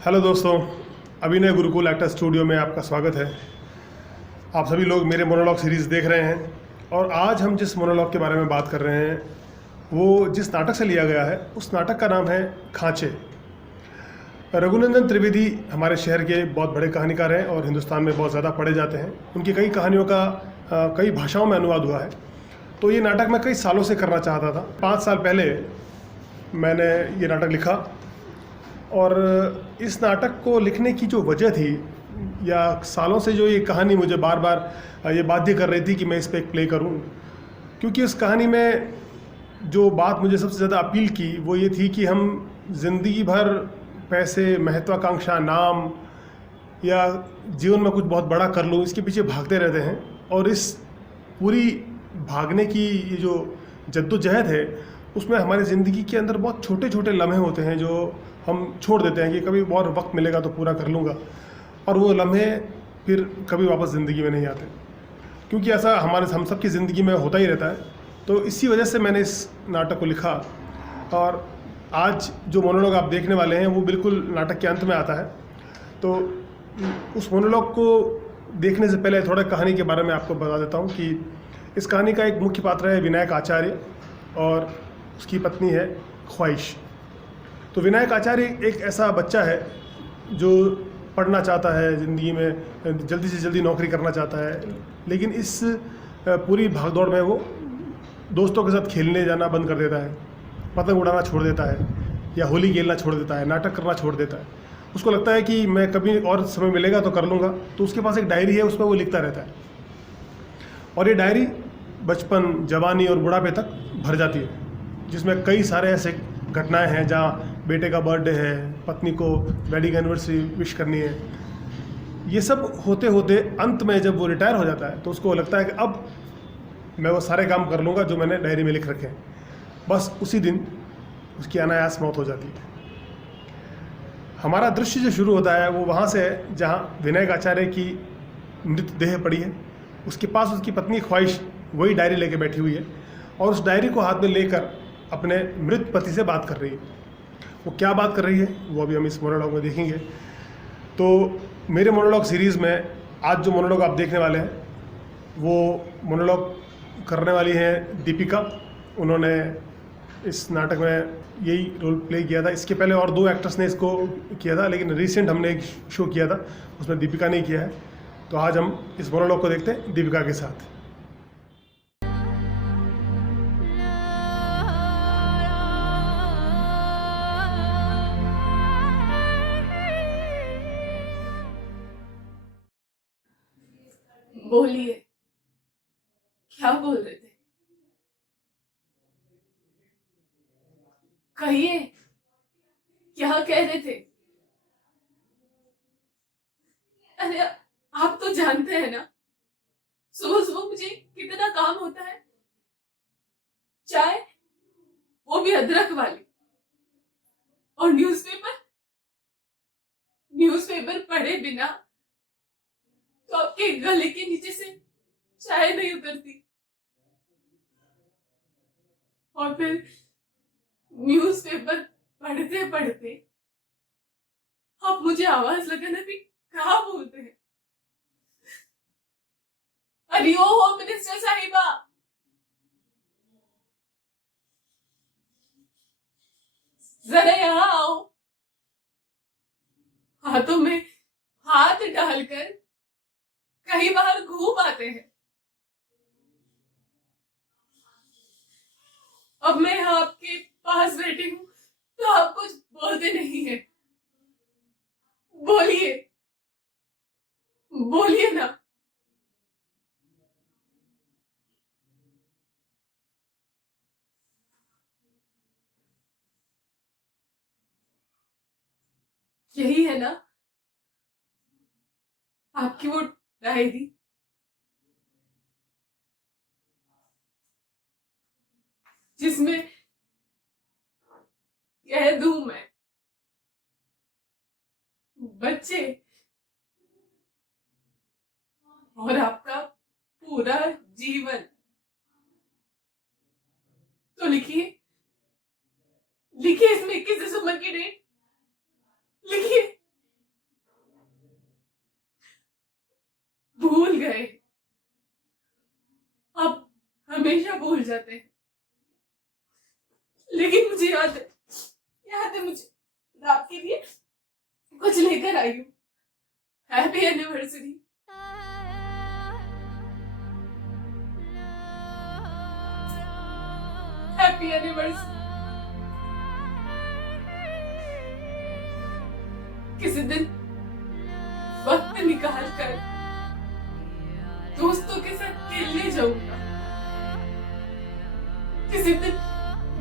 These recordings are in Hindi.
हेलो दोस्तों, अभिनय गुरुकुल एक्टर स्टूडियो में आपका स्वागत है। आप सभी लोग मेरे मोनोलॉग सीरीज़ देख रहे हैं और आज हम जिस मोनोलॉग के बारे में बात कर रहे हैं वो जिस नाटक से लिया गया है उस नाटक का नाम है खांचे। रघुनंदन त्रिवेदी हमारे शहर के बहुत बड़े कहानीकार हैं और हिंदुस्तान में बहुत ज़्यादा पढ़े जाते हैं। उनकी कई कहानियों का कई भाषाओं में अनुवाद हुआ है। तो ये नाटक मैं कई सालों से करना चाहता था। 5 साल पहले मैंने ये नाटक लिखा और इस नाटक को लिखने की जो वजह थी या सालों से जो ये कहानी मुझे बार बार ये बाध्य कर रही थी कि मैं इस पर एक प्ले करूं, क्योंकि उस कहानी में जो बात मुझे सबसे ज़्यादा अपील की वो ये थी कि हम ज़िंदगी भर पैसे, महत्वाकांक्षा, नाम या जीवन में कुछ बहुत बड़ा कर लूँ इसके पीछे भागते रहते हैं। और इस पूरी भागने की ये जो जद्दोजहद है उसमें हमारी ज़िंदगी के अंदर बहुत छोटे छोटे लम्हे होते हैं जो हम छोड़ देते हैं कि कभी और वक्त मिलेगा तो पूरा कर लूँगा, और वो लम्हे फिर कभी वापस ज़िंदगी में नहीं आते, क्योंकि ऐसा हम सब की ज़िंदगी में होता ही रहता है। तो इसी वजह से मैंने इस नाटक को लिखा और आज जो मोनोलॉग आप देखने वाले हैं वो बिल्कुल नाटक के अंत में आता है। तो उस मोनोलॉग को देखने से पहले थोड़ा कहानी के बारे में आपको बता देता हूँ कि इस कहानी का एक मुख्य पात्र है विनायक आचार्य और उसकी पत्नी है ख्वाहिश। तो विनायक आचार्य एक ऐसा बच्चा है जो पढ़ना चाहता है, ज़िंदगी में जल्दी से जल्दी नौकरी करना चाहता है, लेकिन इस पूरी भागदौड़ में वो दोस्तों के साथ खेलने जाना बंद कर देता है, पतंग उड़ाना छोड़ देता है या होली खेलना छोड़ देता है, नाटक करना छोड़ देता है। उसको लगता है कि मैं कभी और समय मिलेगा तो कर लूँगा। तो उसके पास एक डायरी है, उसमें वो लिखता रहता है और ये डायरी बचपन, जवानी और बुढ़ापे तक भर जाती है, जिसमें कई सारे ऐसे घटनाएं हैं जहाँ बेटे का बर्थडे है, पत्नी को वेडिंग एनिवर्सरी विश करनी है। ये सब होते होते अंत में जब वो रिटायर हो जाता है तो उसको लगता है कि अब मैं वो सारे काम कर लूँगा जो मैंने डायरी में लिख रखे हैं। बस उसी दिन उसकी अनायास मौत हो जाती है। हमारा दृश्य जो शुरू होता है वो वहाँ से है जहाँ विनायक आचार्य की मृत देह पड़ी है। उसके पास उसकी पत्नी ख्वाहिश वही डायरी लेके बैठी हुई है और उस डायरी को हाथ में लेकर अपने मृत पति से बात कर रही है। वो क्या बात कर रही है वो अभी हम इस मोनोलॉग में देखेंगे। तो मेरे मोनोलॉग सीरीज़ में आज जो मोनोलॉग आप देखने वाले हैं वो मोनोलॉग करने वाली हैं दीपिका। उन्होंने इस नाटक में यही रोल प्ले किया था। इसके पहले और 2 एक्टर्स ने इसको किया था, लेकिन रिसेंट हमने एक शो किया था उसमें दीपिका ने किया है। तो आज हम इस मोनोलॉग को देखते हैं दीपिका के साथ। बोलिए, क्या बोल रहे थे? कहिए, क्या कह रहे थे? अरे, आप तो जानते हैं ना, सुबह सुबह मुझे कितना काम होता है। चाय, वो भी अदरक वाली, और न्यूज़पेपर न्यूज़पेपर पढ़े बिना तो आपके गले के नीचे से चाय नहीं उतरती। और फिर न्यूज़पेपर पढ़ते पढ़ते आप मुझे आवाज लगाना भी कहाँ भूलते हैं। अरे ओ होम मिनिस्टर साहिबा, जरा यहाँ आओ। हाथों में हाथ डालकर कई बार घूम आते हैं। अब मैं यहाँ आपके पास बैठी हूँ तो आप कुछ बोलते नहीं है। बोलिए, बोलिए ना। यही है ना आपकी वो डायरी जिसमें कह दूं मैं, बच्चे और आपका पूरा जीवन। तो लिखिए, लिखिए इसमें 21 दिसंबर की डेट लिखिए। भूल जाते हैं। लेकिन मुझे याद है मुझे आपके लिए कुछ लेकर आई हूँ। Happy anniversary. Happy anniversary. किसी दिन वक्त निकाल कर दोस्तों के साथ खेलने जाऊंगा। किसी दिन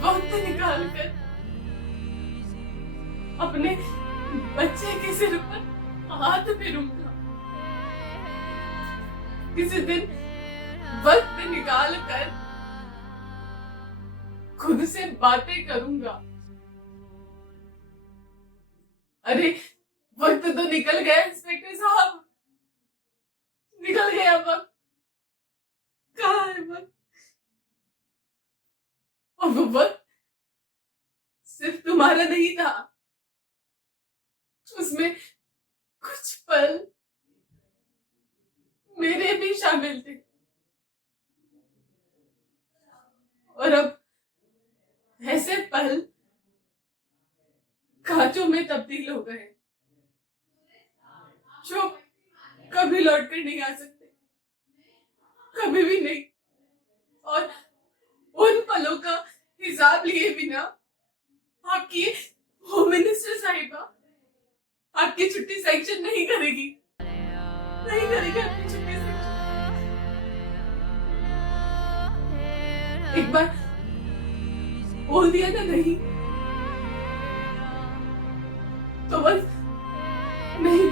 वक्त निकाल कर अपने बच्चे के सिर पर हाथ फेरूंगा। किसी दिन वक्त निकाल कर खुद से बातें करूंगा। अरे वक्त तो निकल गया इंस्पेक्टर साहब, निकल गया वक्त। कहाँ है वक्त? और वो वक्त सिर्फ तुम्हारा नहीं था, उसमें कुछ पल मेरे भी शामिल थे। और अब ऐसे पल कांचों में तब्दील हो गए जो कभी लौट कर नहीं आ सकते, कभी भी नहीं। और उन पलों का हिसाब लिए बिना आपकी होम मिनिस्टर साहिबा आपकी छुट्टी सैंक्शन नहीं करेगी, नहीं करेगी आपकी छुट्टी सैंक्शन। एक बार बोल दिया ना नहीं, तो बस नहीं।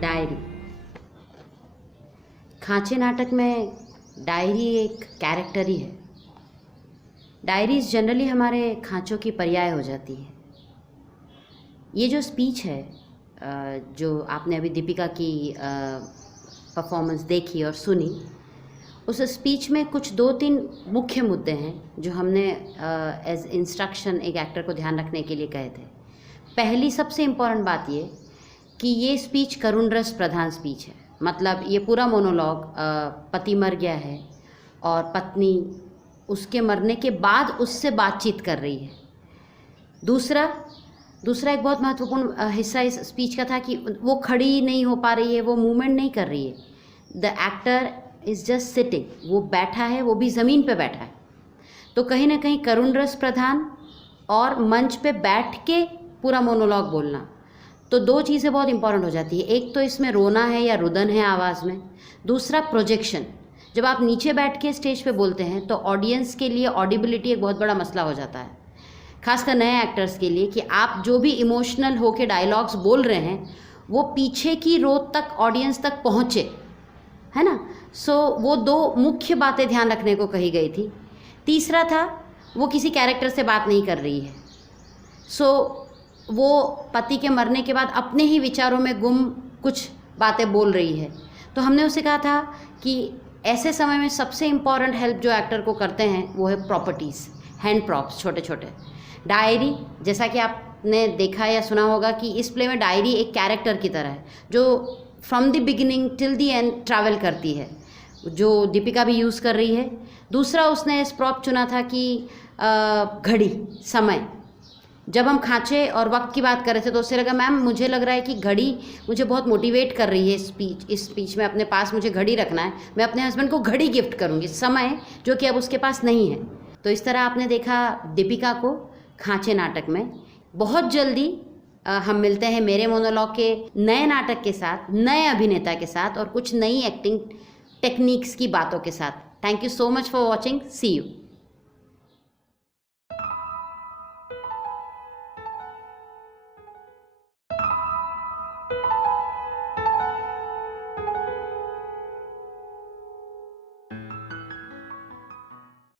डायरी। खांचे नाटक में डायरी एक कैरेक्टर ही है। डायरीज जनरली हमारे खांचों की पर्याय हो जाती है। ये जो स्पीच है जो आपने अभी दीपिका की परफॉर्मेंस देखी और सुनी, उस स्पीच में कुछ 2-3 मुख्य मुद्दे हैं जो हमने एज इंस्ट्रक्शन एक एक्टर को ध्यान रखने के लिए कहे थे। पहली सबसे इम्पॉर्टेंट बात ये कि ये स्पीच करुण रस प्रधान स्पीच है। मतलब ये पूरा मोनोलॉग पति मर गया है और पत्नी उसके मरने के बाद उससे बातचीत कर रही है। दूसरा एक बहुत महत्वपूर्ण हिस्सा इस स्पीच का था कि वो खड़ी नहीं हो पा रही है, वो मूवमेंट नहीं कर रही है। The actor is just sitting, वो बैठा है, वो भी ज़मीन पे बैठा है। तो कहीं ना कहीं करुण रस प्रधान और मंच पे बैठ के पूरा मोनोलॉग बोलना, तो 2 चीज़ें बहुत इंपॉर्टेंट हो जाती है। एक तो इसमें रोना है या रुदन है आवाज़ में। दूसरा प्रोजेक्शन। जब आप नीचे बैठ के स्टेज पे बोलते हैं तो ऑडियंस के लिए ऑडिबिलिटी एक बहुत बड़ा मसला हो जाता है, खासकर नए एक्टर्स के लिए, कि आप जो भी इमोशनल होके डायलॉग्स बोल रहे हैं वो पीछे की रो तक ऑडियंस तक पहुँचे, है ना। सो वो 2 मुख्य बातें ध्यान रखने को कही गई थी। तीसरा था वो किसी कैरेक्टर से बात नहीं कर रही है। सो वो पति के मरने के बाद अपने ही विचारों में गुम कुछ बातें बोल रही है। तो हमने उसे कहा था कि ऐसे समय में सबसे इम्पॉर्टेंट हेल्प जो एक्टर को करते हैं वो है प्रॉपर्टीज़, हैंड प्रॉप्स, छोटे छोटे। डायरी, जैसा कि आपने देखा या सुना होगा कि इस प्ले में डायरी एक कैरेक्टर की तरह है जो from the beginning till the end travel करती है, जो दीपिका भी यूज़ कर रही है। दूसरा उसने इस प्रॉप चुना था कि घड़ी, समय। जब हम खांचे और वक्त की बात कर रहे थे तो उससे लगा मैम मुझे लग रहा है कि घड़ी मुझे बहुत मोटिवेट कर रही है। इस स्पीच में अपने पास मुझे घड़ी रखना है, मैं अपने हस्बैंड को घड़ी गिफ्ट करूँगी, समय जो कि अब उसके पास नहीं है। तो इस तरह आपने देखा दीपिका को खांचे नाटक में। बहुत जल्दी हम मिलते हैं मेरे मोनोलॉग के नए नाटक के साथ, नए अभिनेता के साथ और कुछ नई एक्टिंग टेक्निक्स की बातों के साथ। Thank you so much for watching. See you.